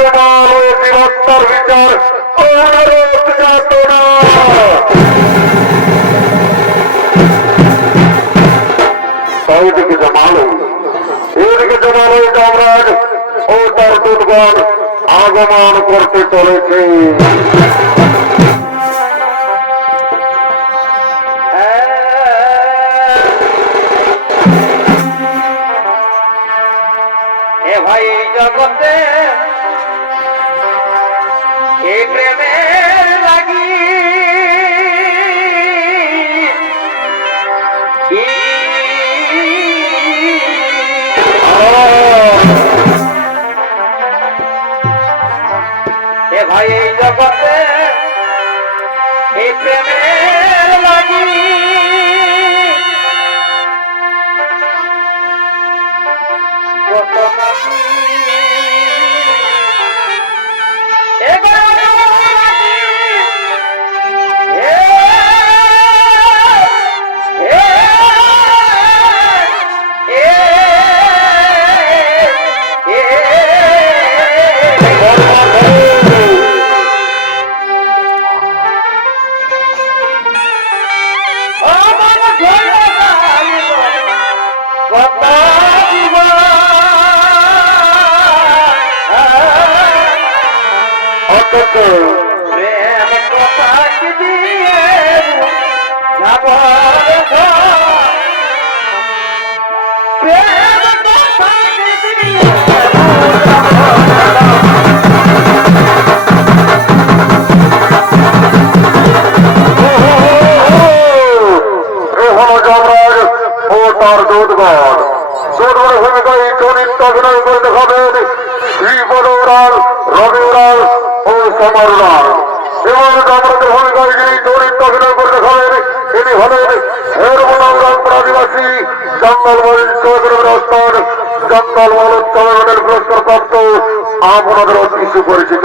জমাল জীবত্তার বিচার অনুরোধ যাতনা ওইদিকে জমালো এদিকে জমালো যমরাজ ও তার দুর্গণ আগমন করতে চলেছে। ভাই জগতে এ প্রেমের লাগি এ ভাই জগতে এ প্রেমের লাগি কত পুরস্কারপ্রাপ্ত আপনাদের অতি সুপরিচিত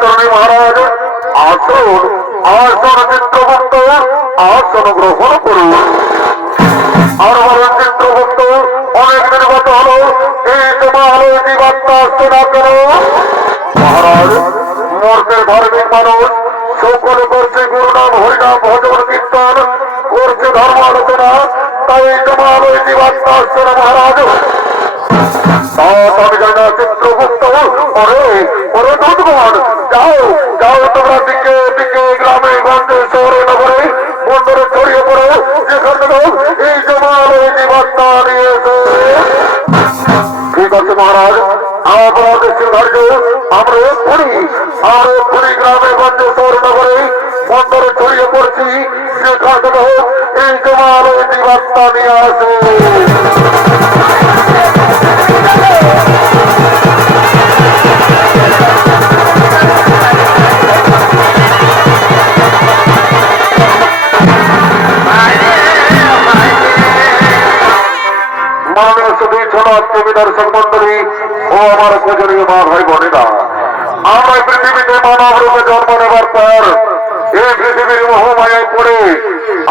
তরুণী মহারাজ, আসুন আসুন চিত্রগুপ্ত, আসন গ্রহণ করুন। আর বলেন চিত্রগুপ্ত, অনেকদিন গত হলো, এই তোমার আলোয় বার্তা আসছে না কেন? মহারাজ, মর্তের ধার্মিক মানুষ সকলে করছে গুরুনাম হরিনাম ভজন কীর্তন, করছে ধর্ম আলোচনা, তাই তোমার আলোয় বার্তা আসছে না মহারাজ। আমি জানি না চিত্রগুপ্ত, ওরে ওরে দুধগণ, যাও যাও তোমরা দিকে দিকে গ্রামে গঞ্জে শহরে নগরে বন্দরে ছড়িয়ে পড়ো, যেখানে এই জমাল এই বার্তা নিয়েছে। ঠিক আছে মহারাজ, আমাদের সিদ্ধার্য আমরা এক্ষুনি গ্রামে গঞ্জে শহরে নগরে বন্দরে ছড়িয়ে পড়ছি, যেখানে এই জমাল এই বার্তা নিয়ে আসে। দর্শক মন্ডলী ও আমার পূজনীয় মা ভাই বোনেরা, আমরা পৃথিবীতে মানব রূপে জন্ম নেবার পর এই পৃথিবীর মোহমায়ায় পড়ে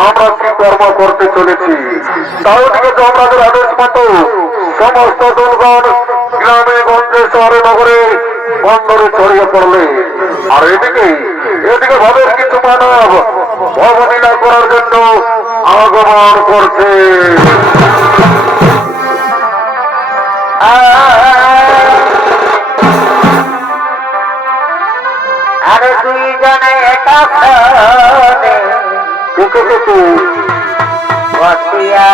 আমরা কি কর্ম করতে চলেছি, তাও থেকে আমাদের আদেশ মতো সমস্ত জনগণ গ্রামে গঞ্জে শহরে নগরে বন্দরে ছড়িয়ে পড়লে, আর এদিকে ভাবের কিছু মানব ভবলীলা করার জন্য আগমন করছে। আরে দুইজনে বসিয়া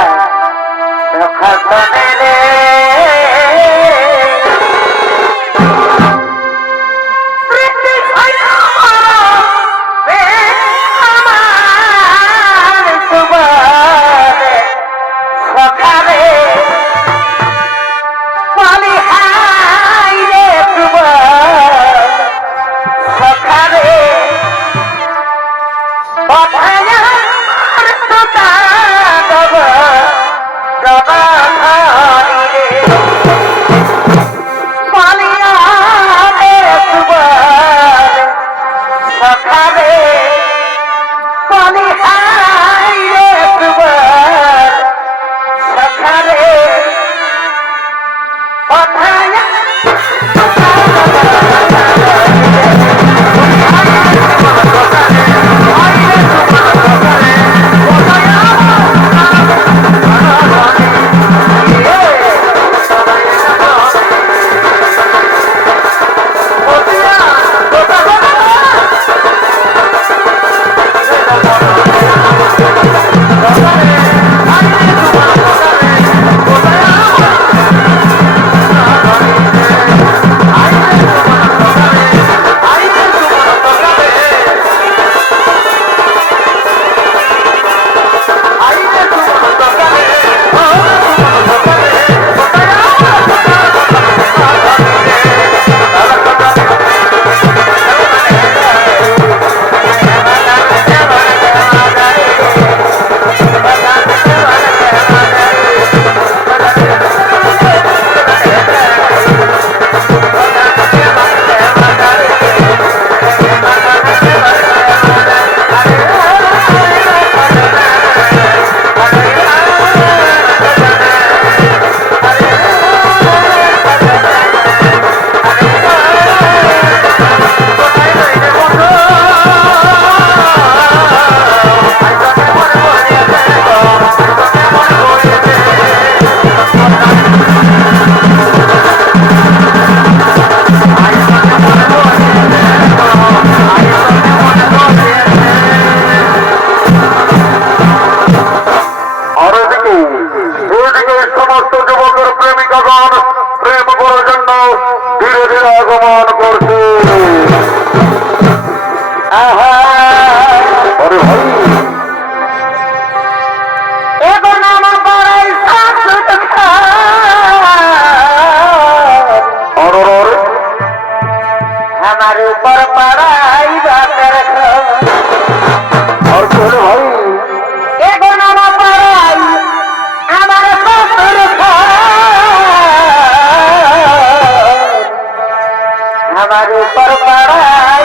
সখাসনে রে हमारे ऊपर पढ़ाई बात रखो और बोलो भाई एगो नामा पढ़ाई हमारे ससुर खा हमारे ऊपर पढ़ाई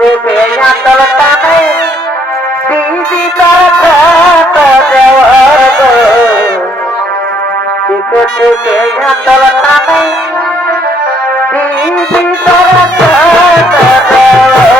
দেবে আতল টানে দিদি তার খাত দেওয়ার গো টিকে টিকে আতল টানে দিদি তার খাত দেওয়ার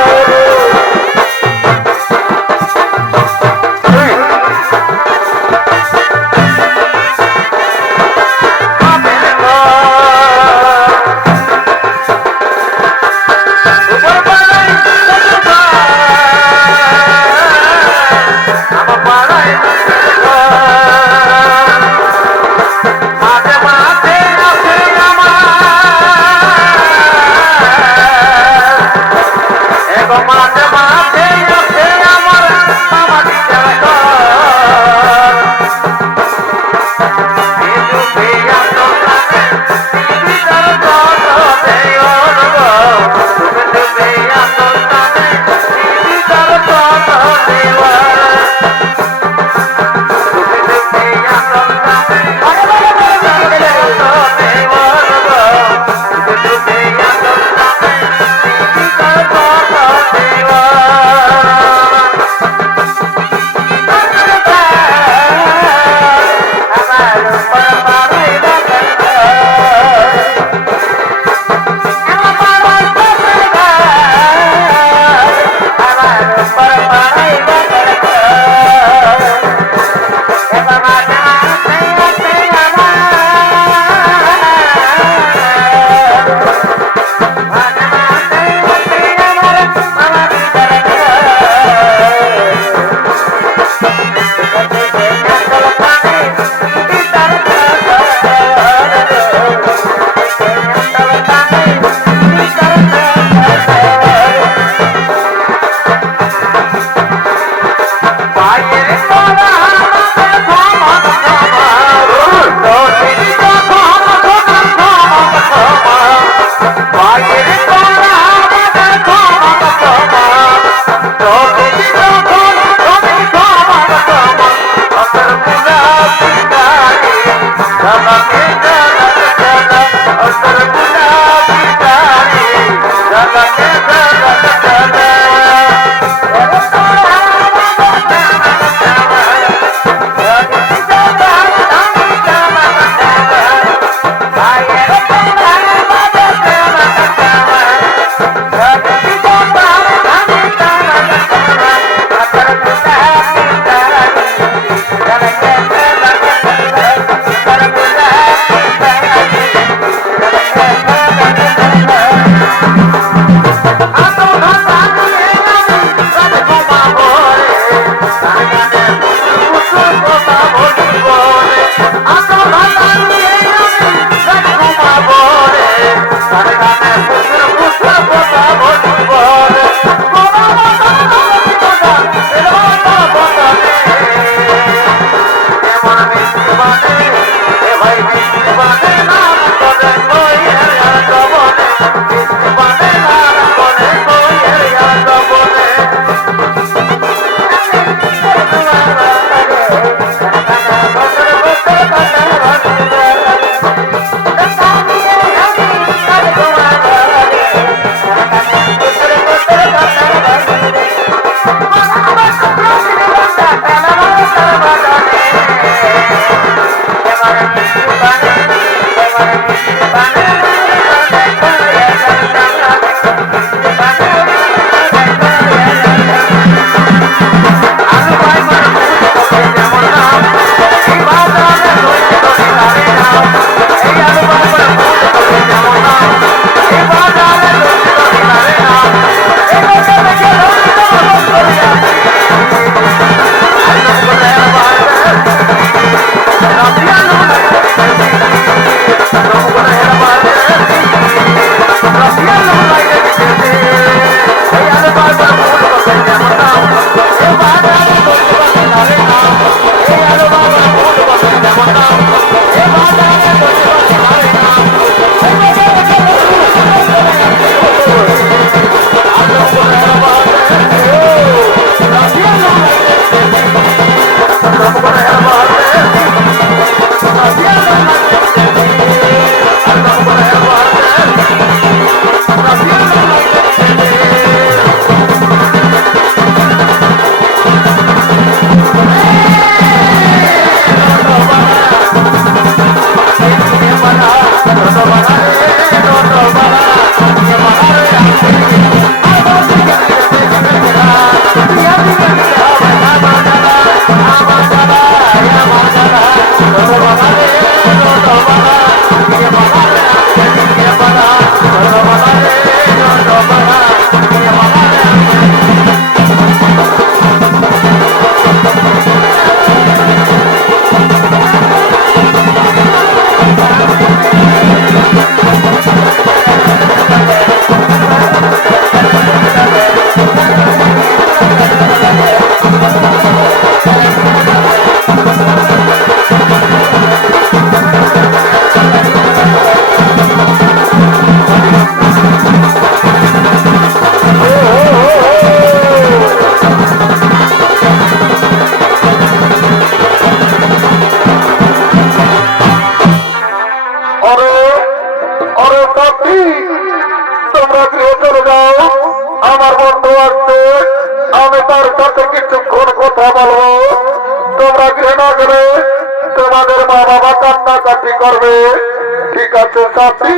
দিয়েছে সাথী,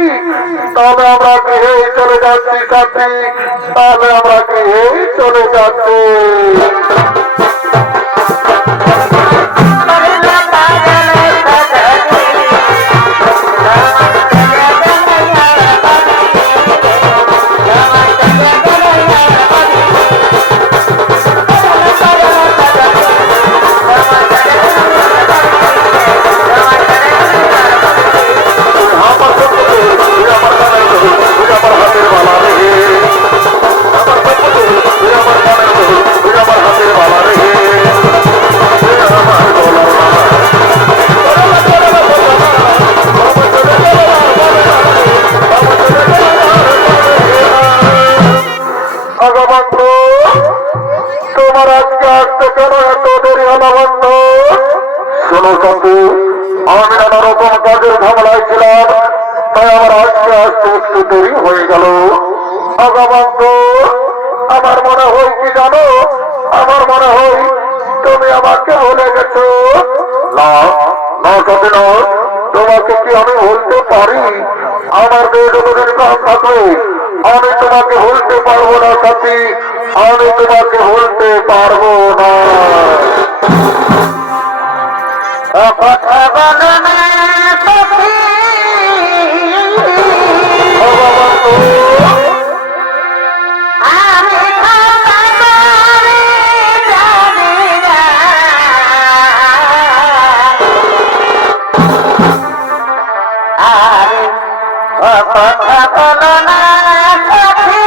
তাহলে আমরা গৃহেই চলে যাচ্ছি সাথী, তাহলে আমরা গৃহেই চলে যাচ্ছি। বন্ধু, তোমার আজকে আসতে কেন এত দেরি হলো বন্ধু? শোনো বন্ধু, আমি নানা রকম কাজের ঝামেলায় ছিলাম, তাই আমার আজকে আসতে একটু দেরি হয়ে গেল। বন্ধু, আমার মনে হয় কি জানো, আমার মনে হয় তুমি আমাকে ভুলে গেছো। না না সত্যি নয়, তোমাকে কি আমি ভুলতে পারি? আমার মেয়ে যতদিন প্রাণ থাকবে আমি তোমাকে ভুলতে পারবো না সাথী, আমি তোমাকে ভুলতে পারবো না। কথা বলো না সখী, আমি কথা বলে জানি না, আরে কথা বলো না সখী,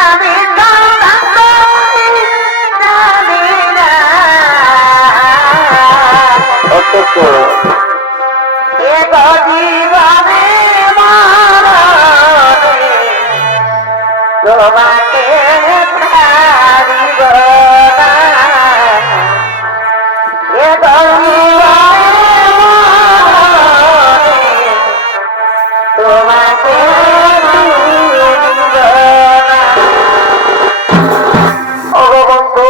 আমি কথা বলে জানি না, এ জীবনে মরণে তোমাকে ছাড়িব না, এ জীবনে মরণে তোমাকে ভুলিব না। বন্ধু,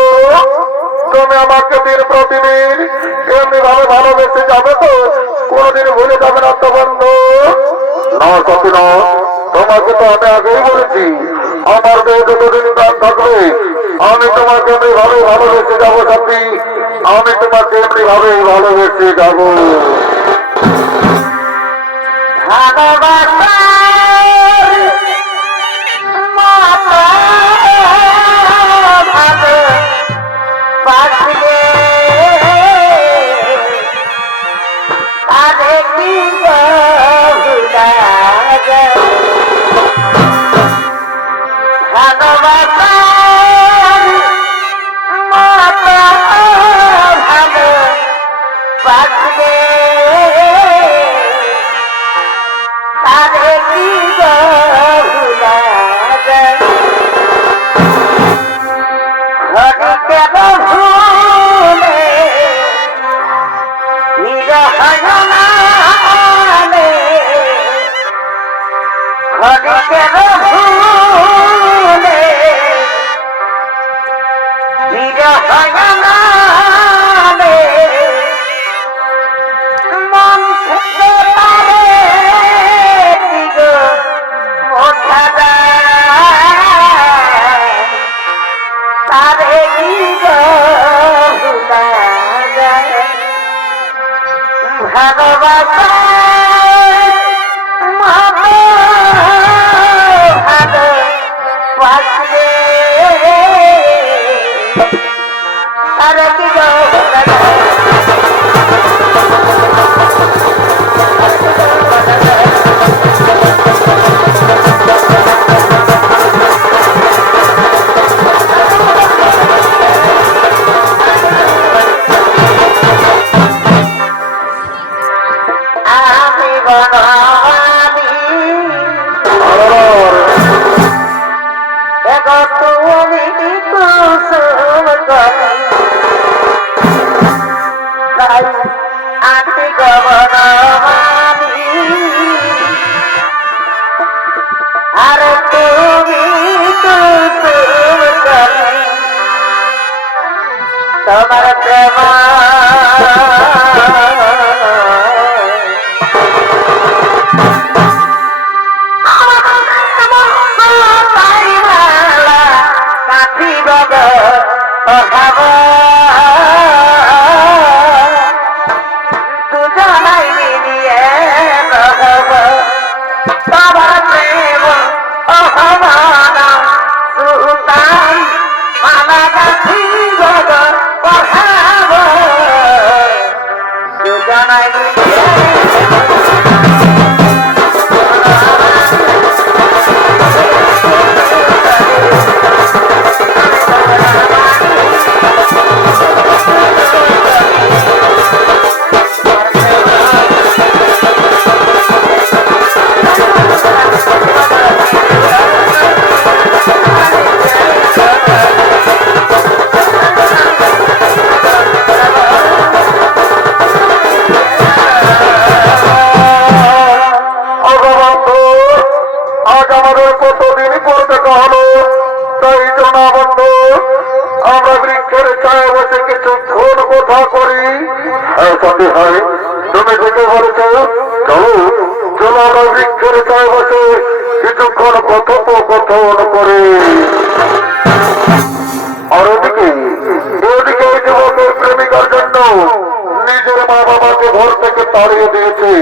তুমি আমাকে দিন প্রতিদিন এমনি ভাবে ভালোবেসে যাবে তো? কোনদিন ভুলে যাবে না তো বন্ধু? না সত্যি না, তোমাকে তো আমি আগেই বলেছি আমার মেয়ে যতদিন প্রাণ থাকবে আমি তোমাকে এমনি ভাবে ভালোবেসে যাবো সাথী, আমি তোমাকে এমনি ভাবে ভালোবেসে যাবো। ভালোবাসার মতো ভালোবাসলে তারে কি ভুলা যায়? ভালোবাসার মতো ভালোবাসলে তারে কি ভুলা যায়? ঘটিতে ভুলে নিরহনালে, ঘটিতে ভুলে নিরহনালে, মন থেকে পারে দিগ ওঠা যায়, তারে দিগ ভুলা যায়? ভালোবাসা মতো ভালোবাসলে তারে দিগ ভুলা যায়। আমি বনমালী, এগো তুমি কুসুম কলি, তাই আমি গো বনমালী, আর তুমি কুসুম কলি, তোমার প্রেম যেতে হয়। তুমি যেতে বলেছ, চলো চলো আমরা বৃক্ষের চায় বসে কিছুক্ষণ কথোপকথন করে। আর ওদিকে ওদিকে ওই যুবকের প্রেমিকার জন্য নিজের মা বাবাকে ঘর থেকে তাড়িয়ে দিয়েছে।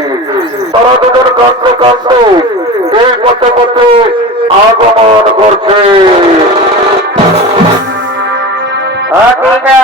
তারা দুজন কাঁদতে কাঁদতে এই পথে পথে আগমন করছে। তুমি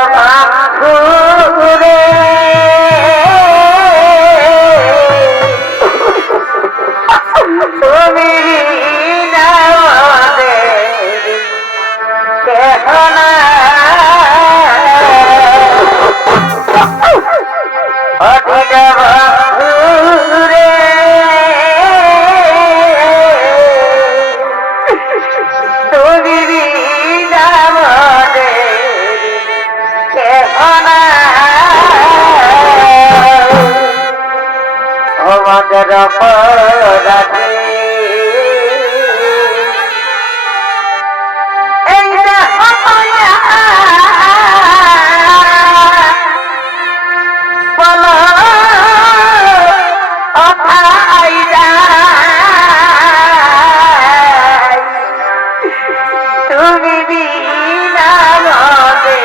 আমাদের অপরাধী এই বলো অথাই তুমি বিনা রে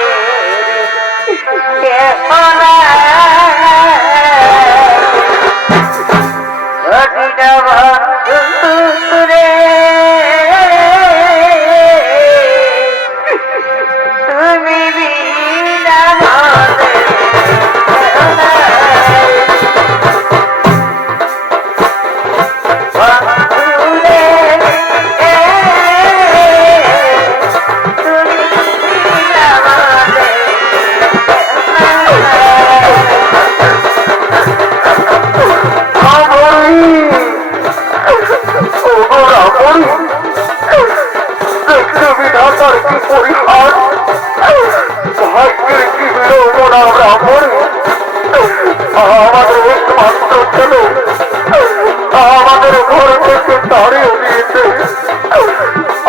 তুমি বিনা বিধাতার কি পরিহার, ভাগ্যের কি বিড়ম্বনা ব্রাহ্মণ। আমাদের একমাত্র ছেলে আমাদের ঘর থেকে তাড়িয়ে দিয়েছে।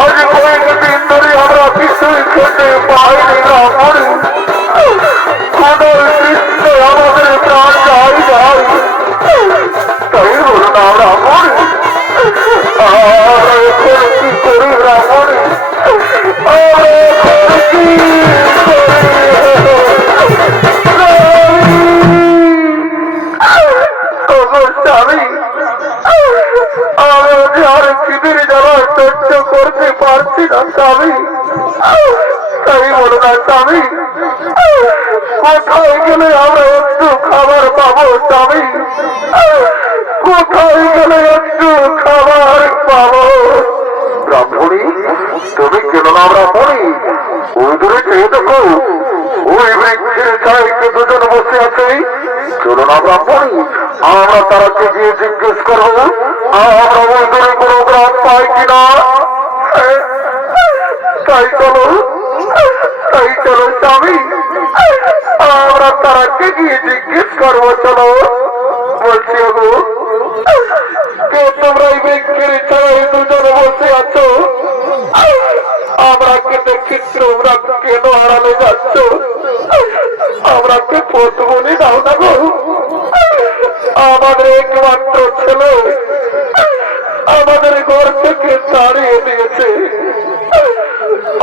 আজ কয়েকদিন ধরে আমরা কিছুই খেতে পাইনি ব্রাহ্মণ। কোনোর দৃশ্যে আমাদের প্রাণ যাই যাই, তাই বলুন না ব্রাহ্মণ। আর এখন কি করি ব্রাহ্মণ, করতে পারছি না স্বামী। তাই বলো না স্বামী, কোথায় গেলে আমরা একটু খাবার পাবো স্বামী? কোথায় গেলে একটু খাবার পাবো? ব্রাহ্মণী, তুমি কেন না ব্রাহ্মণী? ওই দূরে চেয়ে দেখো, ওই বৃক্ষের ছায় দুজন বসে আছে। চলো না ব্রাহ্মণী, আমরা তারাকে গিয়ে জিজ্ঞেস করবো আমরা ওই দূরে কোনো গ্রাম পাই কিনা। তাই চলো, তাই চলো স্বামী, আমরা তারাকে গিয়ে জিজ্ঞেস করবো। চলো বলছি গো, কে তোমরা এই বৃক্ষের ছায় দুজন বসে আছো? আমরা কে দেখি তোমরা কেন হারালে যাচ্ছ? আমরা কে পথ বলে দাও না গো। আমাদের একমাত্র ছেলে আমাদের ঘর থেকে তাড়িয়ে দিয়েছে।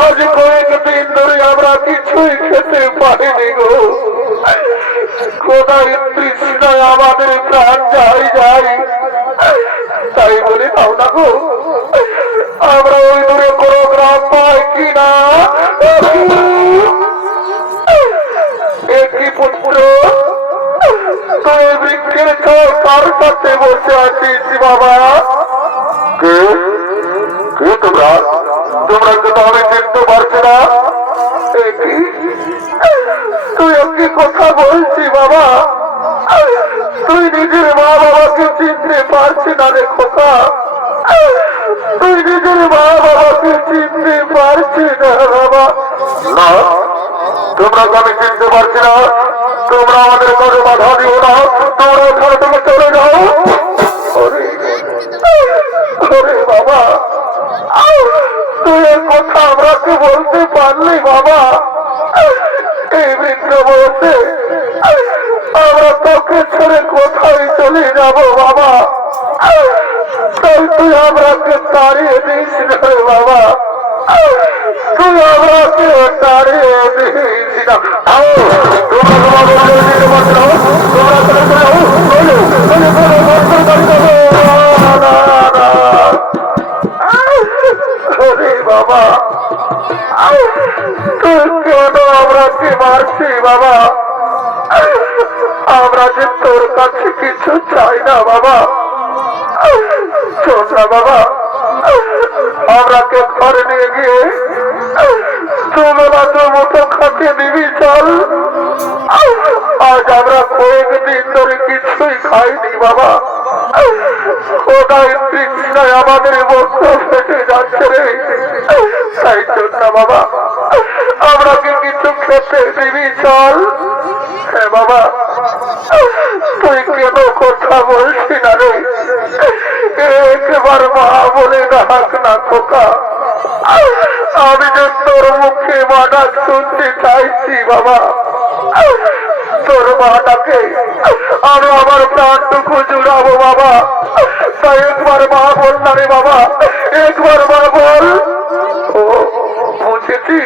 আজ কয়েকদিন ধরে আমরা কিছুই খেতে পারিনি গো। খোদার তৃষ্ণায় আমাদের প্রাণ যাই যাই, তাই বলে দাও না গো, আমরা ওই দূরে কোনো গ্রাম পাই কিনা। একই পুত্র, তুই বৃক্ষের ছায় কার সাথে বসে আছিস বাবা? কে কে তোমরা? তোমরা তো আমি চিনতে পারছি না। তুই একই কথা বলছি বাবা, তুই নিজের মা বাবাকে চিনতে পারছি না রে খোকা। তুই নিজের মা বাবাকে চিনতে পারছি না বাবা। না, তোমরা আমি চিনতে পারছি না। তোমরা আমাদের কাছে বাধা দিও না, তোমরা ওখানে থেকে চলে যাও। ওরে বাবা, তুই এই কথা আমরাকে বলতে পারলি বাবা? এই বৃদ্ধ বলতে আমরা তোকে ছেড়ে কোথায় চলে যাব বাবা? তাই তুই আমরাকে তাড়িয়ে দিস রে বাবা, তুই আমরাকে তাড়িয়ে দিস না। বাবা তুই কেন আমরাকে মারছি বাবা? আমরা যে তোর কাছে কিছু চাই না বাবা। শোন না বাবা, আমরাকে ঘরে নিয়ে গিয়ে দুবেলা তো মতো খাতে দিবি চল। আজ আমরা কয়েকদিন ধরে কিছুই খাইনি বাবা। খোদাই তৃষ্ণায় আমাদের বক্ষ ফেটে যাচ্ছে রে। তাই জন্য বাবা আমরাকে কিছু খেতে দিবি চল। হ্যাঁ বাবা, তুই কেন কথা বলছি না রে? একবার মা বলে ডাক না খোকা। আমি যে তোর মুখে মা ডাক শুনতে চাইছি বাবা। তোর মা ডাকে আমি আমার প্রাণটুকু জুড়াবো বাবা। তাই একবার মা বল না রে বাবা, একবার মা বল। ও বুঝেছি,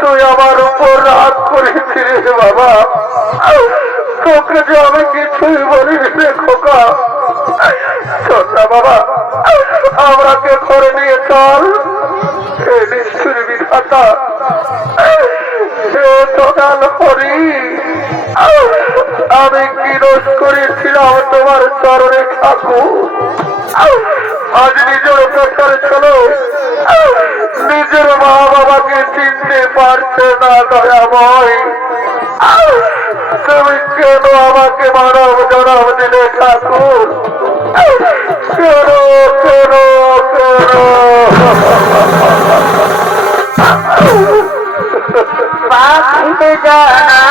তুই আমার উপর রাগ করেছিস রে বাবা। তোকে যে আমি কিছুই বলিনি রে খোকা। শোন না বাবা, আমরাকে ঘরে নিয়ে চল। হে নিষ্ঠুর বিধাতা, হে দয়াল হরি, আমি কি দোষ করেছিলাম তোমার চরণে ঠাকুর? আজ নিজের পেটার ছেলে নিজের মা বাবাকে চিনতে পারছে না দয়াময়। তুমি কেন আমাকে মানব জনম দিলে ঠাকুর? কেন কেন কেন? পাখিতে জানা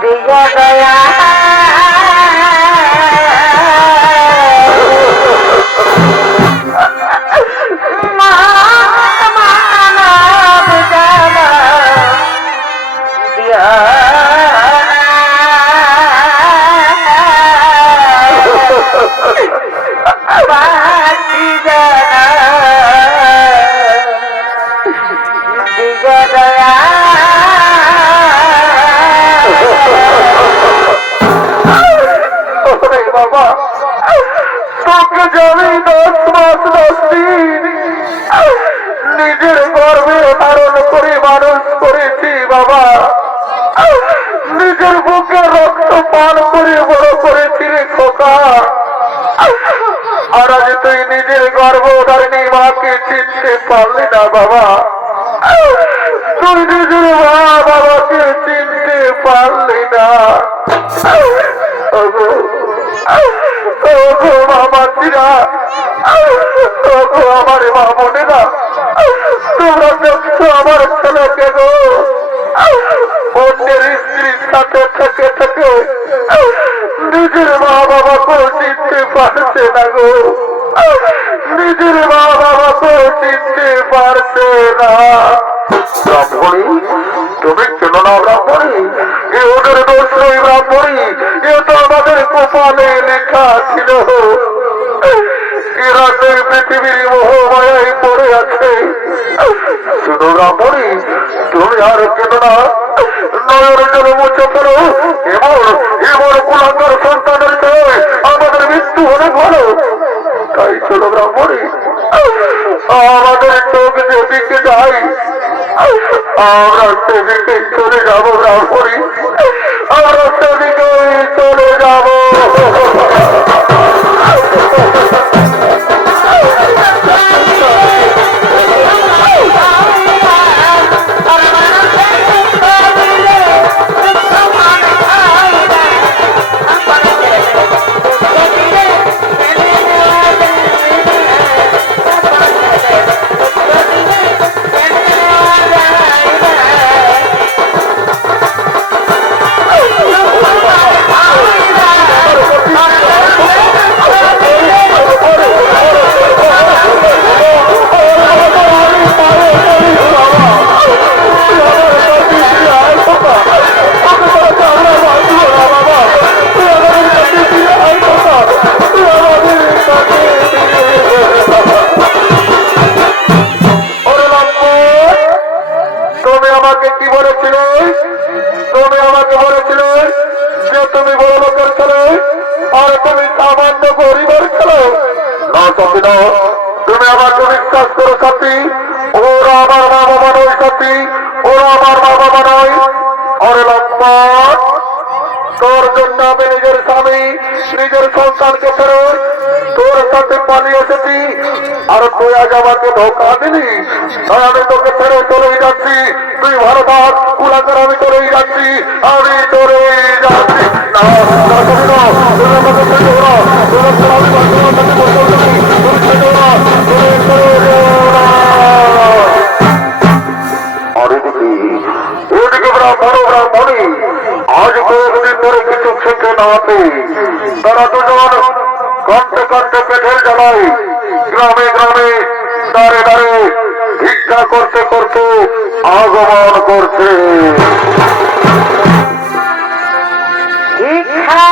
দিয়া দয়া বাবা তোকে যাবি 10 মাস 10 দিন নিজের গর্ভে ধারণ করে মানুষ করেছি বাবা। নিজের বুকে রক্ত পান করে বড় করেছি রে খোকা। আর আজ তুই নিজের গর্ভধারিণী মাকে চিনতে পারলি না বাবা। তুই নিজের মা বাবাকে চিনতে পারলি না। মামাচিরা, আমার মা বোনেরা, তোমরা দেখছো আমার ছেলেকে গো অন্যের স্ত্রীর সাথে থেকে থেকে নিজের মা বাবাকে চিনতে পারছে না গো। নিজের মা বাবাকে চিনতে পারছে না। ব্রাহ্মণী, তুমি কেন না ব্রাহ্মণী? এ ওদের দোষ নয় ব্রাহ্মণী, এ তো আমাদের কপালে লেখা ছিল। এরা সেই পৃথিবীর মোহমায়ায় পড়ে আছে। শুধু ব্রাহ্মণী, তুমি আর কেন না নয়নের জল মুছে ফেলো। এমন এমন কুলাঙ্গার সন্তানের চেয়ে আমাদের মৃত্যু অনেক ভালো। তাই চলো ব্রাহ্মণী, আমাদের চোখ যেদিকে যাই আমরা সেদিকে চলে যাবো ব্রাহ্মণী, আমরা সেদিকে চলে যাবো। নিজের সন্তানকে ছেড়ে তোর সাথে পালিয়ে এসেছি, আর তুই আজ আমাকে ধোকা দিলি, তাই আমি তোকে ছেড়ে চলেই যাচ্ছি। তুই ভালো থাক কুলাকার, আমি চলেই যাচ্ছি, আমি চলেই যাচ্ছি। না না তুমি না, তুমি আমাকে ছেড়ে না, তুমি ছাড়া আমি তোমার সাথে বলতে পারি, তুমি ছেড়ে না, তুমি ছেড়ে না। আর এদিকে ব্রাহ্মণী আজ কয়েকদিন ধরে কিছু খেতে না পেয়ে তারা দুজন কণ্ঠে কণ্ঠে পেটের জ্বালায় গ্রামে গ্রামে দাঁড়ে দাঁড়ে ভিক্ষা করতে করতে আগমন করছে। ভিক্ষা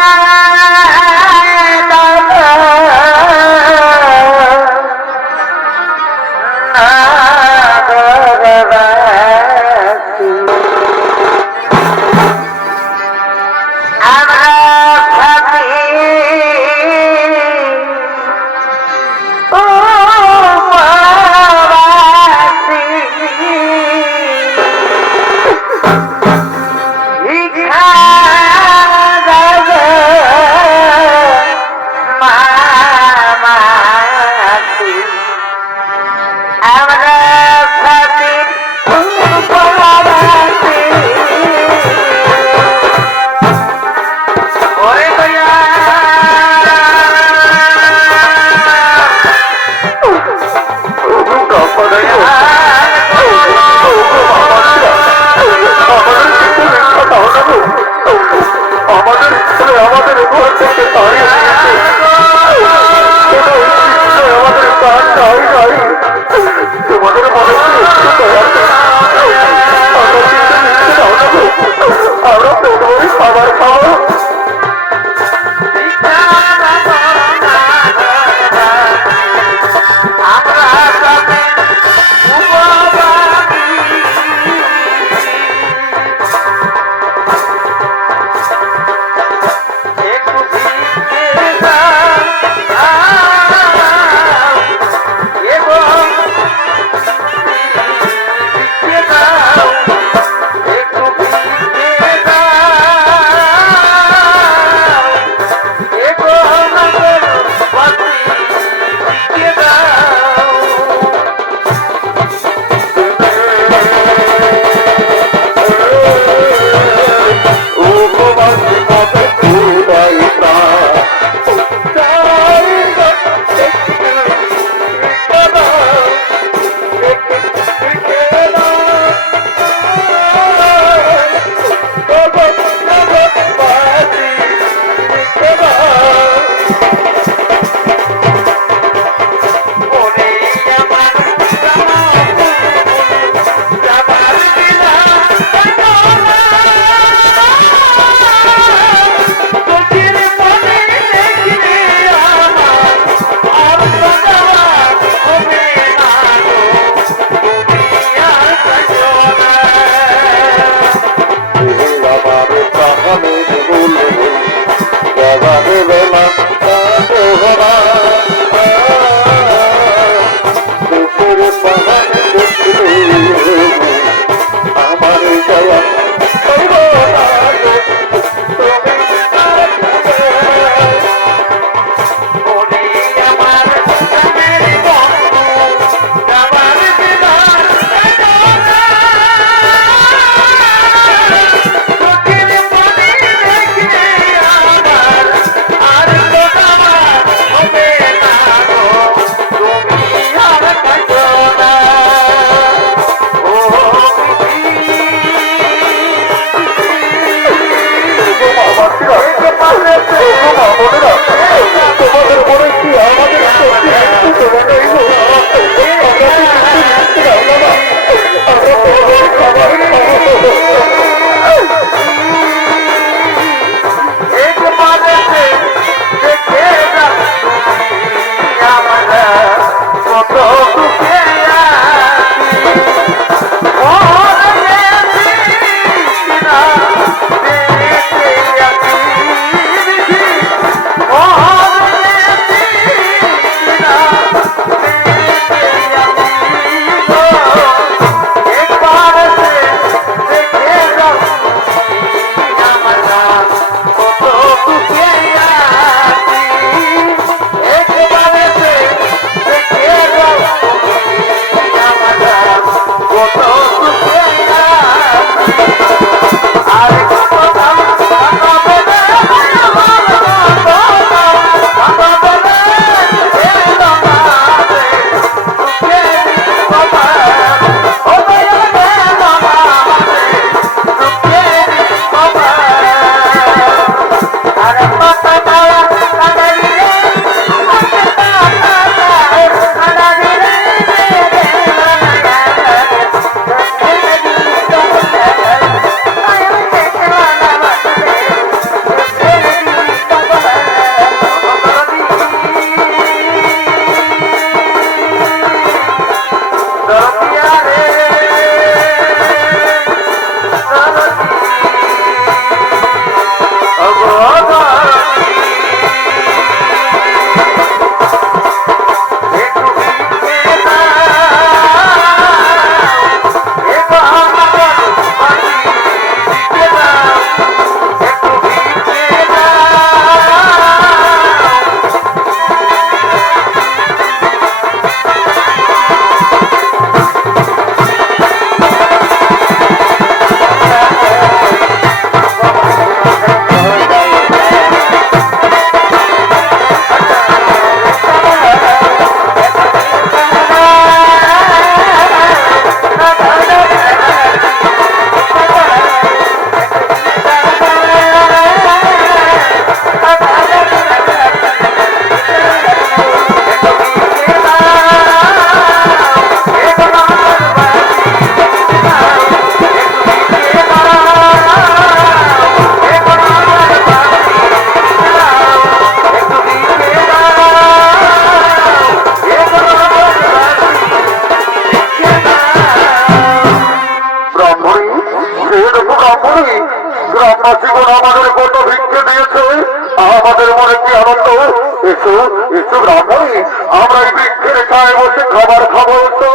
বিছায় বসে খাবার খাবো তো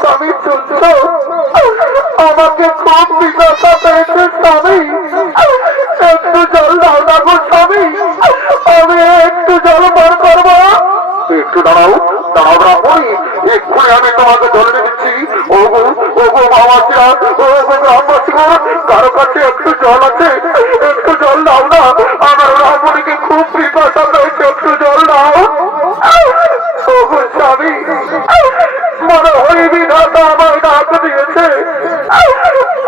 স্বামী চলছ আমাকে খুব বিপদা পেয়েছে স্বামী একটু জল দাও না গো স্বামী আমি একটু জল পান করবো একটু দাঁড়াও দাঁড়াও ব্রাহ্মণী এক্ষুনি আমি তোমাকে জল দিচ্ছি ওগো ওগো মামাসিরা ওগো গ্রামবাসীরা কারো কাছে একটু জল আছে একটু জল দাও না আমার ব্রাহ্মণীকে খুব বিপদা পেয়েছে একটু জল দাও ওগো স্বামী মনে হয় বিধাতা আমার ডাক দিয়েছে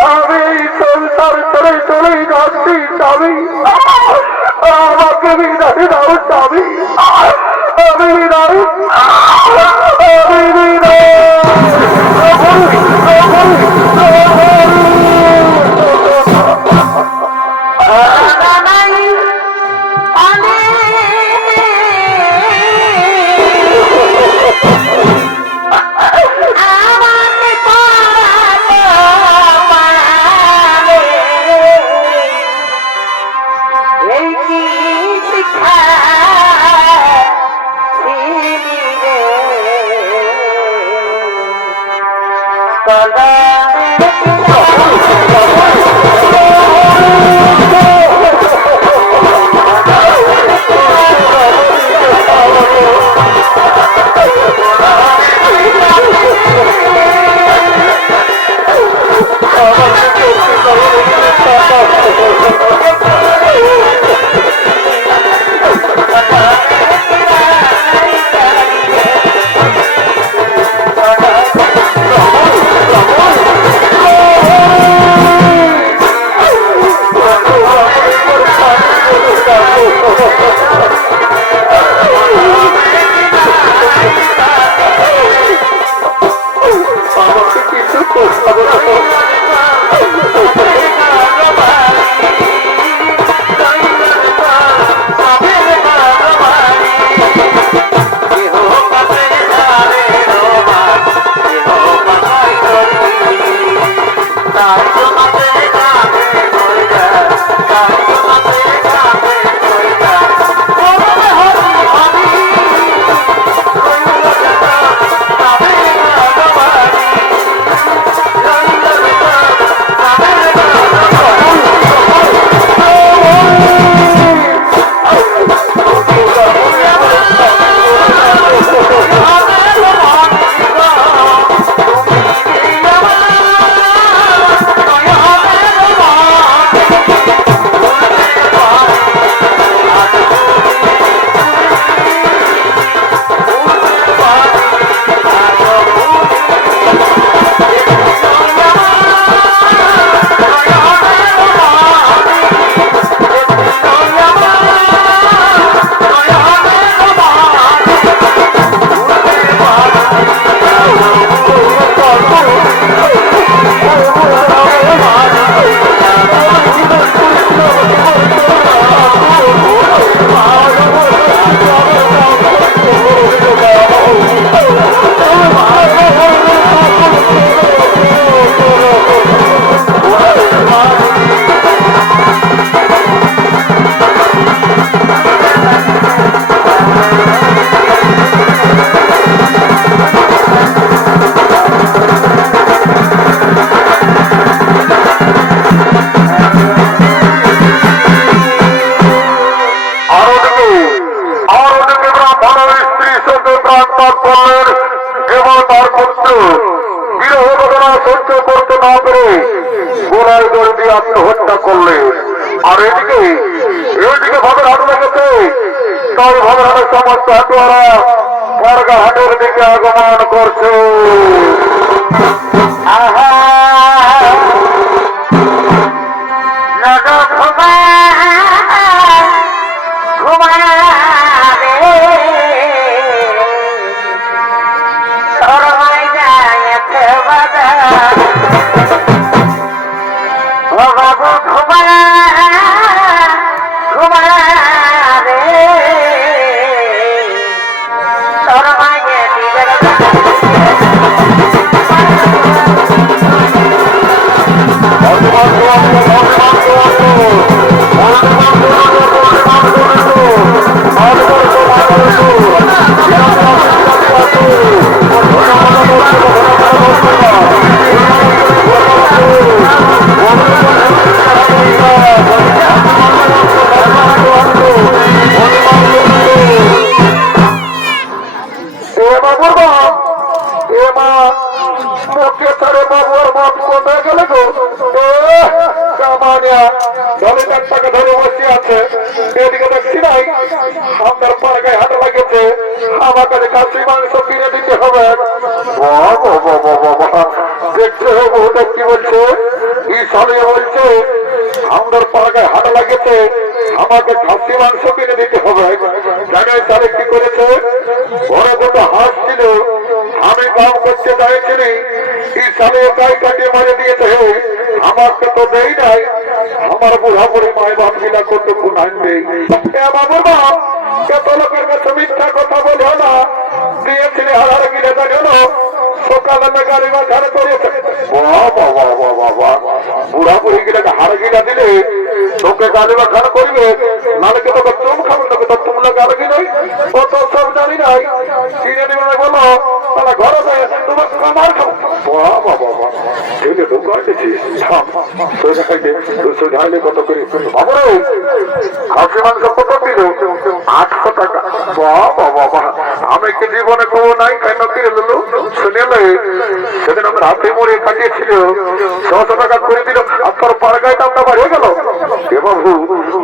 আমি এই সংসার ছেড়ে চলেই যাচ্ছি স্বামী আমাকে বিদায় দাও স্বামী আমি বিদায় আমি বিদায় আত্মহত্যা করলে আর এদিকে এদিকে ভবের হাট লেগেছে তাই ভবের হাটের সমস্ত হাটুয়ারা বর্গা হাটের দিকে আগমন করছে খাসি মাংস কিনে দিতে হবে। দেখতে হবে ওটা কি বলছে, কি সালিয়ে বলছে আমাদের পাড়ায় হাট লাগেছে, আমাকে খাসি মাংস কিনে দিতে হবে। জানাই তাহলে কি করেছে, ঘরে দুটো হাঁস ছিল, আমি দাম করতে চাইছিলি, এই সালে একাই কাটিয়ে মারে দিয়েছে, আমাকে তো দেই নাই। আমার বুড়া বুড়ি মায় বাপ গিলা কতক্ষণ আনবে। বাবুর বাপ কত লোকের কাছে মিথ্যা কথা বললো না, দিয়েছিলি হাজার গিলে জানো সকালে গাড়ি বাজারে করেছে। বুড়া বুড়ি গিলাকে হার গিলা দিলে তোকে গাড়ি বাজার করবে, নাহলে তোকে চুম খাবেন, তোকে তো তুমলে গাড়ি নাই, ও তো সব জানি নাই, কিনে দিবে না বলো, তাহলে ঘরে যায় তোমার কামার খাবো। ছেলে দোকান সোজাইলে কত করে খাসি মাংস কত কিলো? 800 টাকা। বাবা আমি কি জীবনে কোনো নাই কেন কিনে দিল শুনেলে, সেদিন আমার হাতে মরে কাটিয়েছিল 600 টাকা করে দিল, আর তোর পাড়ায় দামটা বাড়িয়ে গেল। এ বাবু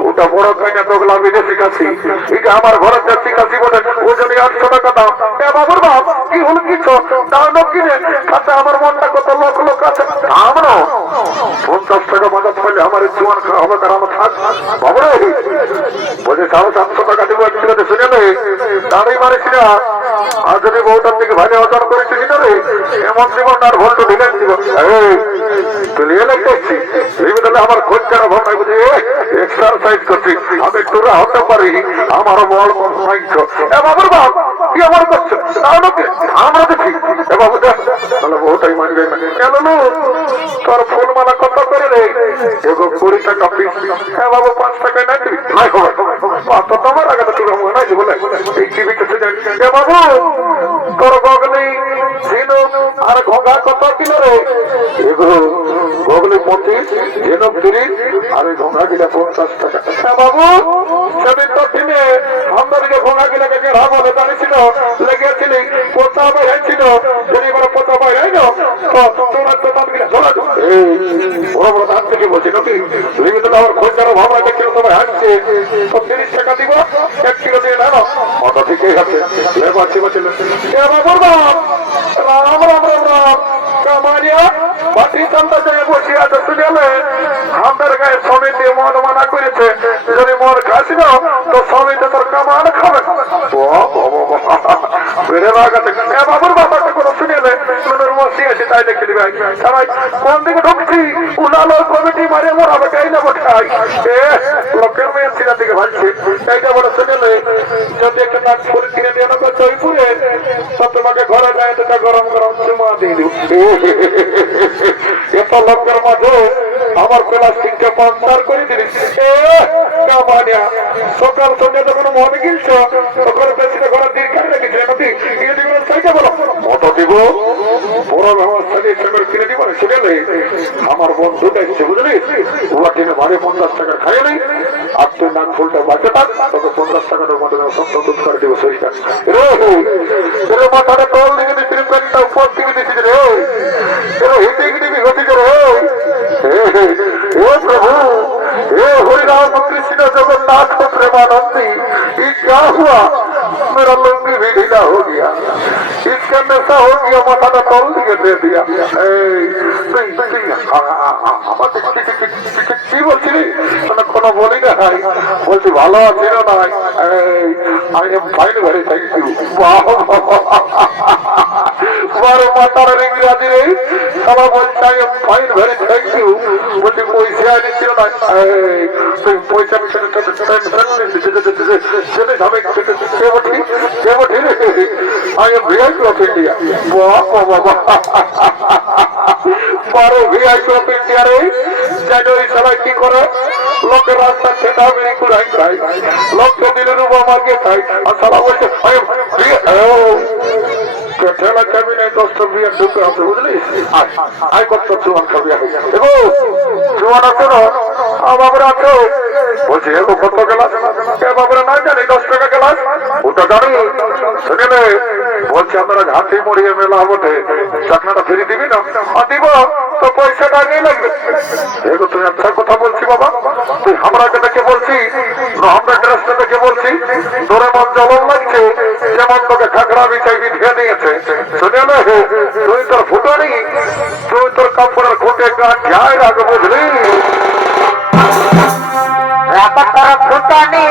ওটা বড় কাইনা তোগলা বিদেশি কাশি, এটা আমার ঘরের দেশি কাশি বলে ওজনে 800 টাকা দাম। এ বাবুর বাপ কি হল কিছু দাম কিনে তাতে আমার মনটা কত লোক লোক আছে দাম না 50 টাকা বাজার পাইলে আমার জোয়ান খাওয়া হবে, কারণ আমার থাক বাবুরে বলছে 750 টাকা দেবো এক কিলোতে শুনে নেই দাঁড়িয়ে মারিস না। আর যদি বউটার থেকে ভালো অর্জন করেছিস না রে, এমন জীবন আর ভোল্টো ঢিলে দিব তুলিয়ে লাগতেছি এই বদলে আমার খোঁজ কেন ভাবনা বুঝে এক্সারসাইজ করছি, আমি একটু হতে পারি, আমার বল বাবুর বাপ কি আমার করছে আমরা দেখি বাবু দেখ তাহলে বউটাই মানবে না। কেন তোর ফুল মালা কত করে রে? 20 টাকা পিস। হ্যাঁ বাবু 5 টাকায় নাই দিবি? নাই হবে তোমার আগে তো তোর মনে নাই বলে এই টিভি কাছে যাই। বাবু তোর গগলি ঝিনুক আর ঘোগা কত কিলো রে? এগুলো গগলি 25, ঝিনুক 30 আর ওই ঘোগা গিলা 50 টাকা। হ্যাঁ বাবু সেদিন তো দিনে আমাদেরকে ঘোগা গিলাকে ঘেরা বলে জানিছিল লেগেছিলি পোতা বেড়েছিল, যদি এবার পোতা বাইরে তো তোরা তো তার গিলা ধরা বড় বড় দাঁত থেকে বলছি নাকি আমার খোঁজ যারা ভাবনা দেখছিল সবাই হাঁটছে 30 টাকা দিব 1 কিলো দিয়ে না অত ঠিকই আছে। বাবুর বাপ রাম রাম রাম রাম কামানিয়া বাটি চান্দা জায়গায় বসে আছে শুনেলে আমাদের গায়ে সমিতি মন মানা করেছে, যদি মন খাসি না তো সমিতি তোর কামান খাবে। বাবুর বাবাকে কোনো শুনেলে মসি আছে তাই দেখে দিবে সবাই কোন দিকে ঢুকছি উনালো কমিটি মারে মোরাবে তাই না বোঝাই লোকের মেয়ে সিনা দিকে ভাবছে এইটা বলে শুনেলে যদি একটা নাচ ফুল কিনে দিয়ে না জয়পুরে তো তোমাকে ঘরে যায় তো গরম গরম চুমা দিয়ে দিব। এত লোকের মাঝে আমার প্লাস্টিকটা পাঞ্চার করে দিলি কামানিয়া সকাল সন্ধ্যা যখন মনে গিলছ তখন বেশিটা ঘরে দীর্ঘায় রেখেছে নাকি কিনে দিবেন সেইটা বলো অত দিব বড় ব্যবস্থা দিয়ে সেগুলো কিনে দিব না শুনে নেই। আমার বন্ধুটা এসেছে বুঝলি ওরা কিনে ভাড়ে 50 টাকা খাই নেই, আর তুই নাক ফুলটা বাঁচে থাক তোকে 50 টাকাটার মধ্যে সব করে দিব শরীরটা রে মাথাটা তল দিকে দিচ্ছি পেটটা উপর দিকে দিচ্ছি রে হিতে গিয়ে গতি করে प्रभु हे हरि राम कृष्ण जगन्नाथ प्रेमानंदी ये क्या हुआ? मेरा लुंगी भी ढीला हो गया, इसका नशा हो गया, माथा का तौल दिए दे दिया। কি বলছিলি কোনো বলি না বলছি ভালো আছে না নাই I am fine very thank you. বারো মাতার ইংরাজি রে সবাই বলছে I am fine very thank you, বলছি পয়সা নিচ্ছিল না তুই পয়সা I am VIP of India. বারো ভিআইপি অফ ইন্ডিয়া রে জানুয়ারি সবাই কি করে লোকের রাস্তা খেতা মেরে কুড়াই খাই, লোককে দিলে রুবা মার্কে খাই, আর সবাই বলছে ঠেলা খাবি নাই 10টা বিয়ার ঢুকে আছে বুঝলি আয় কত চুয়ান খাবি দেখো চুয়ান আছে না বাবুরা আছে বলছি এগো কত গেলা বাবুরা না জানি নেই 10 টাকা গ্লাস ওটা জানি শুনেলে বলছি আপনারা ঘাটে মরিয়ে মেলা বটে চাকনাটা ফিরে দিবি না দিব তো পয়সাটা আগে লাগবে এগো তুই আচ্ছা কথা বলছি বাবা তুই আমরা দেখে বলছি আমরা ড্রেসটা দেখে বলছি তোরে মন জলন লাগছে যেমন তোকে খাগড়া বিছাই বিধিয়ে দিয়েছে শুনেলে তুই তোর ফুটনি তুই তোর কাপড়ের খুঁটে গাছ যায় রাখ বুঝলি রাপার ফুটানি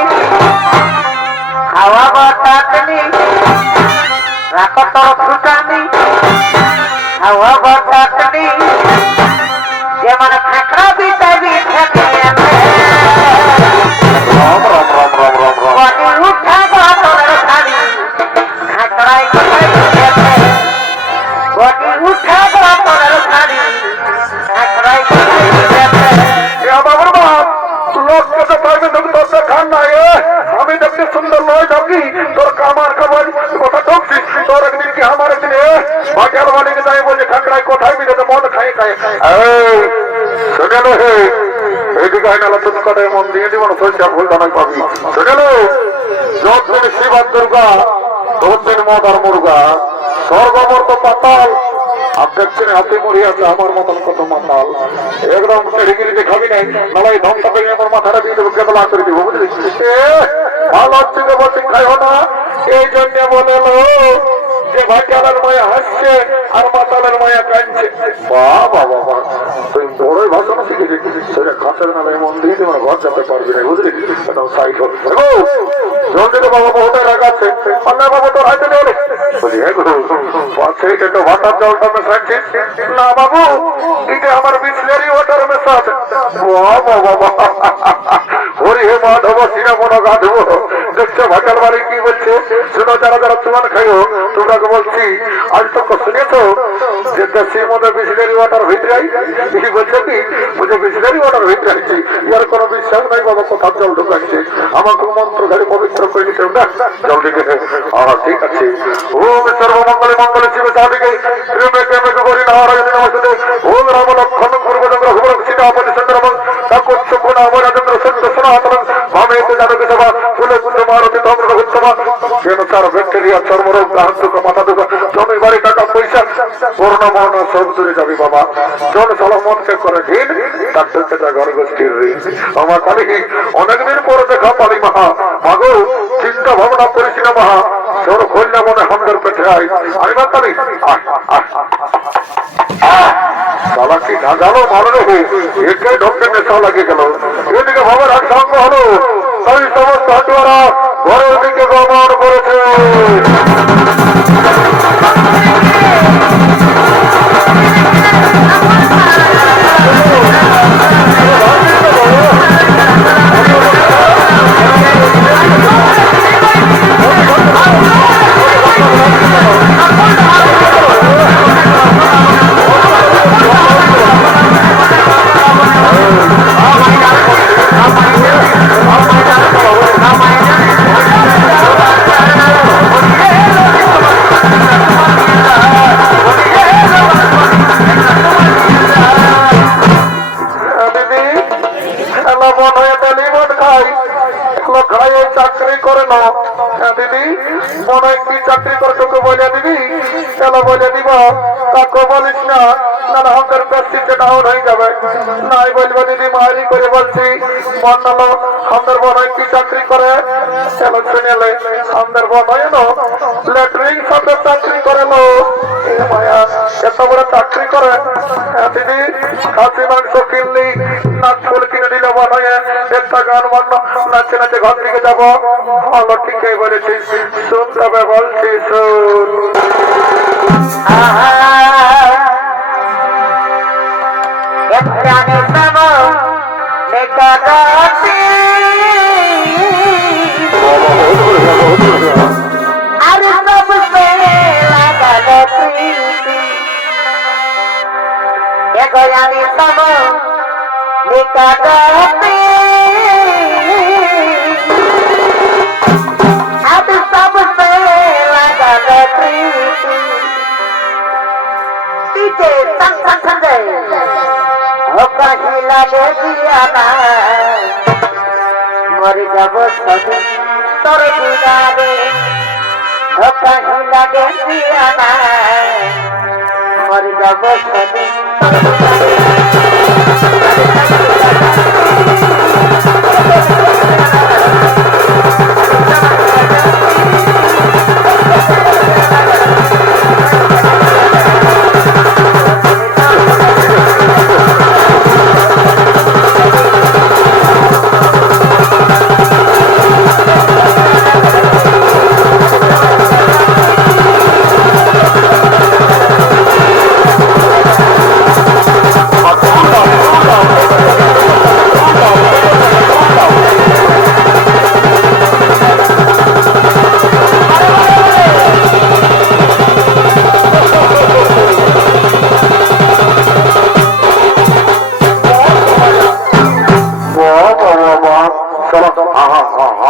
হাওয়া বাতাসনি রাপার ফুটানি হাওয়া বাতাসনি যেমন খাকড়া বিতাবি থাকে রাম রাম রাম রাম রাম রাম বডি উঠা বাতর খালি খাকড়াই কোথায় গেছে বডি উঠা বাতর খালি খাকড়াই কোথায় গেছে বাবার বাপ লোককে তো পারবে তুমি তোর দেখান না আমি দেখতে সুন্দর নয় যাবি তোর কামার খাবার কথা ঢুকছিস তোর একদিন কি আমার একদিন ভাগ্যাল বাড়িকে যাই বলছে ঠাকরাই কোথায় মিলে তো মদ খাই খাই শুনেল হে এইদিকে হয় না তুমি কথায় মন দিয়ে দিব না সরষা ভুল দানাই পাবি শুনেল যতদিন শিব আর দুর্গা ততদিন মদ আর মুরগা স্বর্গমর তো পাতাল আর দেখছেন হাতে মরি আছে আমার মতন কত মাতাল একদম ছেড়ে খাবি নাই নালাই ধ্বংস করে আমার মাথাটা দিয়ে দেবো কেবলা করে দিব বুঝলি ভালো হচ্ছে যে বলছি খাইও না এই জন্য বলে যে ভাইটালের মায়া হাসছে আর মাতালের মায়া কাঁদছে বাবা বাবা তুই বড়ই ভাষণ শিখেছি সেটা খাঁচার নালায় মন দিয়ে তোমার ঘর যেতে পারবি না বুঝলি একদম সাইড হোক জলদি তো বাবা বহুটাই রাখাচ্ছে অন্য বাবা তোর হাইতে নেই বলি পাশে একটু ভাটার জলটা মেশাচ্ছিস না বাবু এটা আমার বিসলেরি ওয়াটার মেশাচ্ছে বাবা বাবা হরি হে মাধব সিনা মনো গাধব দেখছো ভাটাল বাড়ি কি বলছে শুনো যারা যারা চুয়ান খাইও তোমরাকে বলছি আজ তো শুনেছো যে দেশের মধ্যে বিসলেরি ওয়াটার ভিতরাই কি বলছে কি বুঝে বিসলেরি ওয়াটার ভিতরাইছি ইয়ার কোনো বিশ্বাস নাই বাবা কোথাও জল ঢুকাচ্ছে আমাকে মন্ত্র ঘরে পবিত্র করে নিতে না জল দিকে ঠিক আছে ওম সর্বমঙ্গলে মঙ্গলে শিব সাধিকে প্রেমে প্রেমে গরি নারায়ণ নমস্তে ওম রাম লক্ষ্মণ পূর্বচন্দ্র হুবর সীতাপতি চন্দ্রমং তাকুচ্ছ কোন অমরাচন্দ্র সত্য সনাতন ভাবে তো জানকে সভা ফুলে কুন্ড মারতি তম্র উত্তমা কেনসার ব্যাকটেরিয়া চর্মরোগ গাহন দুঃখ মাথা দুঃখ জমি বাড়ি টাকা পয়সা করোনা মরণা সব দূরে যাবি বাবা জন সলমনকে করে ঢিল তার থেকে যা ঘর গোষ্ঠীর ঋণ আমার কালী অনেকদিন পরে দেখা পালি মাহা মাগো চিন্তা ভাবনা করিস না মাহা তোর খোঁজা মনে হামদের পেটে আই আমি বা কালী সালা কি না গেলো মারো রে একে ঢোকে নেশা লাগে গেল এদিকে বাবার হাত সঙ্গ হলো তাই সমস্ত হাটুয়ারা ঘরের দিকে গমন করেছে চাকরি করে না দিদি মনে একটি চাকরি করে তোকে বলে দিবি কেন বলে দিব তাকে বলিস না না আমাদের ব্যক্তিকে ডাউন হয়ে যাবে নাই বলবো দিদি মারি করে বলছি বন্যালো আমাদের বোন একটি চাকরি করে কেন শুনেলে আমাদের বোন হয় না লেটরিং সাথে চাকরি করে লো মায়া এত বড় চাকরি করে দিদি খাসি মাংস কিনলি না ফুল কিনে দিলে মনে হয় একটা গান বান্ন নাচে নাচে ঘর থেকে যাবো ভালো ঠিকই বলেছিস শুন তবে বলছি শুন মরে যাব সদিন তোর গুদারে ও কাহি লাগে দিয়ানা মরে যাব সদিন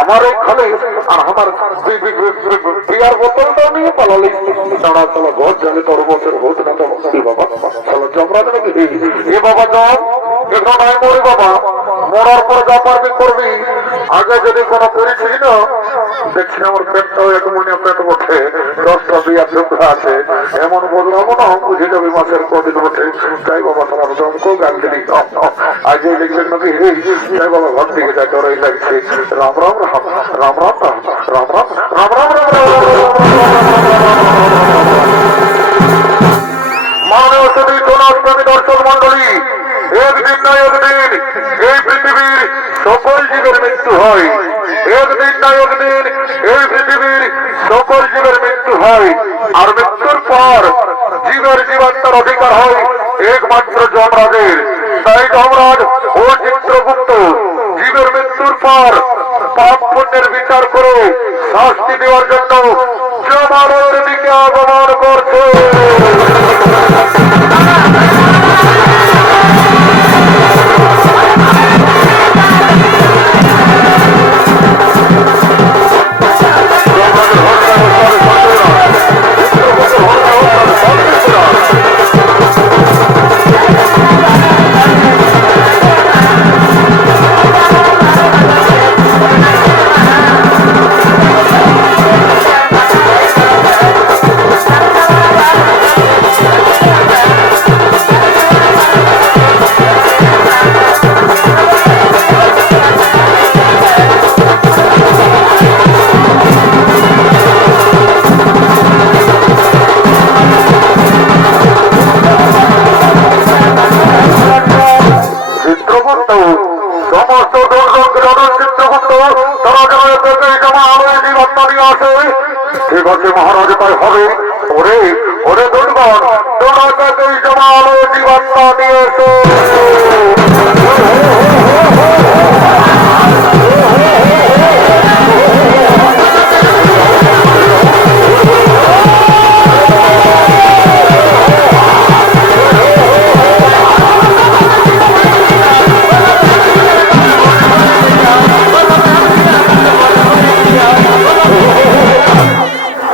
আমার এখানে আর আমার বিয়ার বোতলটা নিয়ে পালালি দাঁড়া চলো ঘর জানে তোর বছর হোক না তো বাবা চলো জমরা নাকি এ বাবা জম এখন আয় মরি বাবা মরার পর যা পারবি করবি আগে যদি কোনো করেছিলি না দেখছি আমার পেটটাও এক মনে পেট বটে 10টা বিয়ার টুকরা আছে এমন বললামও না বুঝে যাবি মাসের কদিন বটে তাই বাবা তোমার জমকেও গান দিলি আজ এই লিখবেন নাকি তাই বাবা ঘর দিকে যাই ডরাই লাগছে রাম রাম রাম রাম রাম রাম রাম রাম রাম রাম রাম মাননীয় সদী জনাষ্টমী দর্শক মন্ডলী একদিন না একদিন এই পৃথিবীর সকল জীবের মৃত্যু হয় একদিন না একদিন এই পৃথিবীর সকল জীবের মৃত্যু হয় আর মৃত্যুর পর জীবের জীবাত্মার অধিকার হয় একমাত্র যমরাজের তাই যমরাজ ও চিত্রগুপ্ত জীবের মৃত্যুর পর পাপ পুণ্যের বিচার করে শাস্তি দেওয়ার জন্য যমরাজের দিকে আগমন করছে সমস্ত চিত্রগুপ্ত তারা যেন জীবাত্মা নিয়ে আসে ঠিক আছে মহারাজ তাই হবে ওরে ওরে দুর্গণ তোরা জমা আলো জীবাত্মা নিয়ে এসো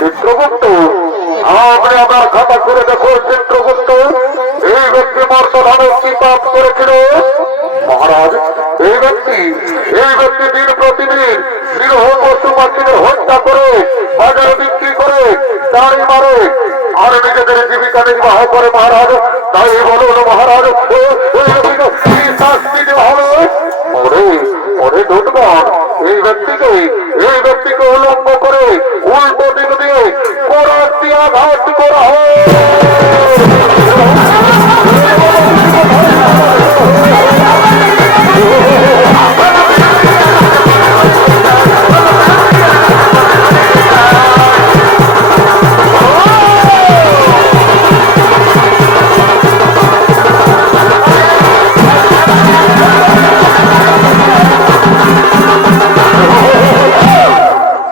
চিত্রগুপ্ত আপনি আপনার খাতা করে দেখো চিত্রগুপ্ত এই ব্যক্তি মর্তধামে কি পাপ করেছিল মহারাজ এই ব্যক্তি দিন প্রতিদিন নিরহ পশু পাখিদের হত্যা করে বাজারে বিক্রি করে দাঁড়ি মারে আর নিজেদের জীবিকা নির্বাহ করে মহারাজ তাই বলুন মহারাজ কি শাস্তি দেওয়া হবে ওরে ওরে দুর্গণ এই ব্যক্তিকে উলম্ব করে উল্টো দিক দিয়ে কোরআন দিয়ে আঘাত করা হয়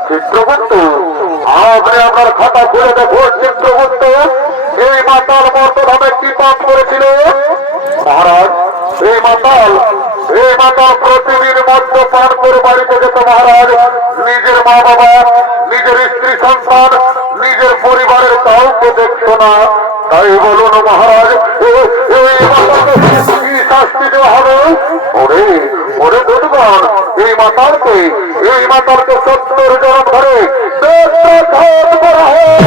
চিত্রগুপ্ত আপনি আপনার খাতা খুলে দেখো চিত্রগুপ্ত এই মাতাল মর্তধামে কি পাপ করেছিল মহারাজ এই মাতাল প্রতিদিন মদ্য পান করে বাড়িতে যেত মহারাজ নিজের মা বাবা নিজের স্ত্রী সন্তান নিজের পরিবারের কাউকে দেখতো না তাই বলুন মহারাজ এই মাতালকে কি শাস্তি দেওয়া হবে ওরে ওরে দুর্গণ এই মাতালকে 70 জন ধরে ঘাত করা হোক।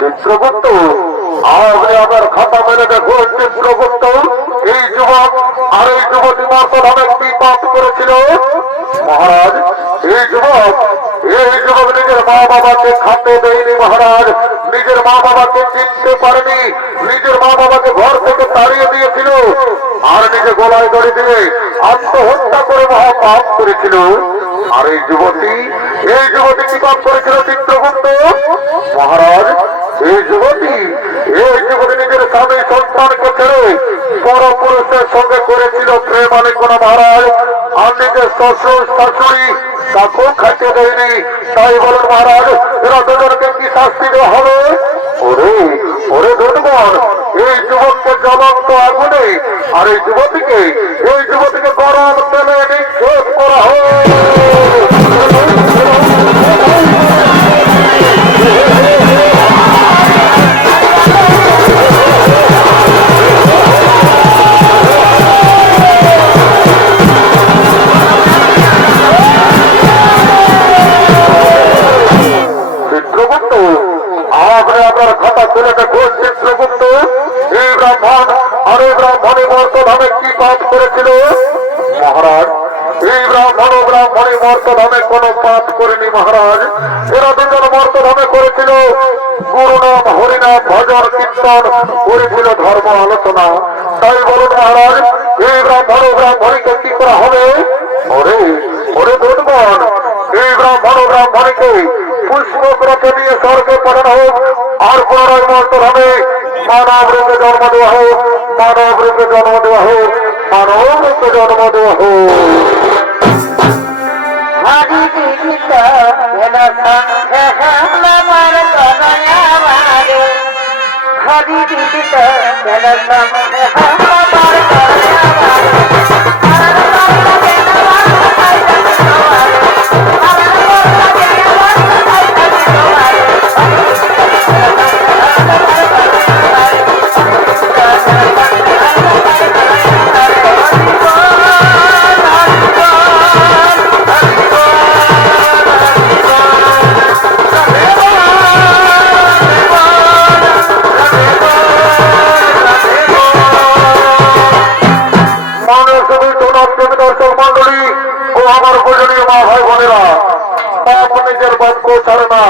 চিত্রগুপ্ত আপনি আমার খাতা মেরে দেখুন। চিত্রগুপ্ত এই যুবক আর এই যুবতী মার্তভাবে কি পাপ করেছিল মহারাজ? এই যুবক নিজের মা বাবাকে খাতে দেয়নি মহারাজ, নিজের মা বাবাকে চিনতে পারেনি, নিজের মা বাবাকে ঘর থেকে তাড়িয়ে দিয়েছিল আর নিজে গলায় দড়ি দিয়ে আত্মহত্যা করে মহা পাপ করেছিল। আর এই যুবতী কি পাপ করেছিল চিত্রগুপ্ত মহারাজ? এই যুবতী নিজের স্বামী সন্তানকে ছেড়ে পরপুরুষের সঙ্গে করেছিল প্রেম আলিঙ্গনা মহারাজ। আর নিজের শ্বশুর শাশুড়ি তাকেও খাইতে দেয়নি। তাই বলুন মহারাজ, এরা দুজনকে কি শাস্তি দেওয়া হবে? ওরে দুর্গণ এই যুবককে জ্বলন্ত আগুনে আর এই যুবতীকে গরম তেলে নিক্ষেপ করা হোক। চিত্রগুপ্ত আপনি আপনার খাতা তুলে দেখুন। চিত্রগুপ্ত এই ব্রাহ্মণ আর এই ব্রাহ্মণী মর্তধামে কি পাপ করেছিল মহারাজ? এই ব্রাহ্মণী মর্তধামে কোনো পাপ করেনি মহারাজ। এরা দুজন মর্তধামে করেছিল গুরু নাম হরিনাম ভজন কীর্তন করেছিল ধর্ম আলোচনা। তাই বলুন মহারাজ, এই ব্রাহ্মণীকে কি করা হবে? ওরে দুর্গণ এই ব্রাহ্মণীকে পুষ্পগ্রহে নিয়ে স্বর্গে পাঠানো হোক আর পুনরায় মর্তধামে মানব রূপে জন্ম দেওয়া হোক। হরি দিদিত হেন সঙ্গে আমার কনয়া মারে, হরি দিদিত হেন সঙ্গে আমার কনয়া দর্শক মন্ডলী ও আমার পূজনীয় মা ভাই বোনেরা, পাপ নিজের বাক্য ছাড়ে না।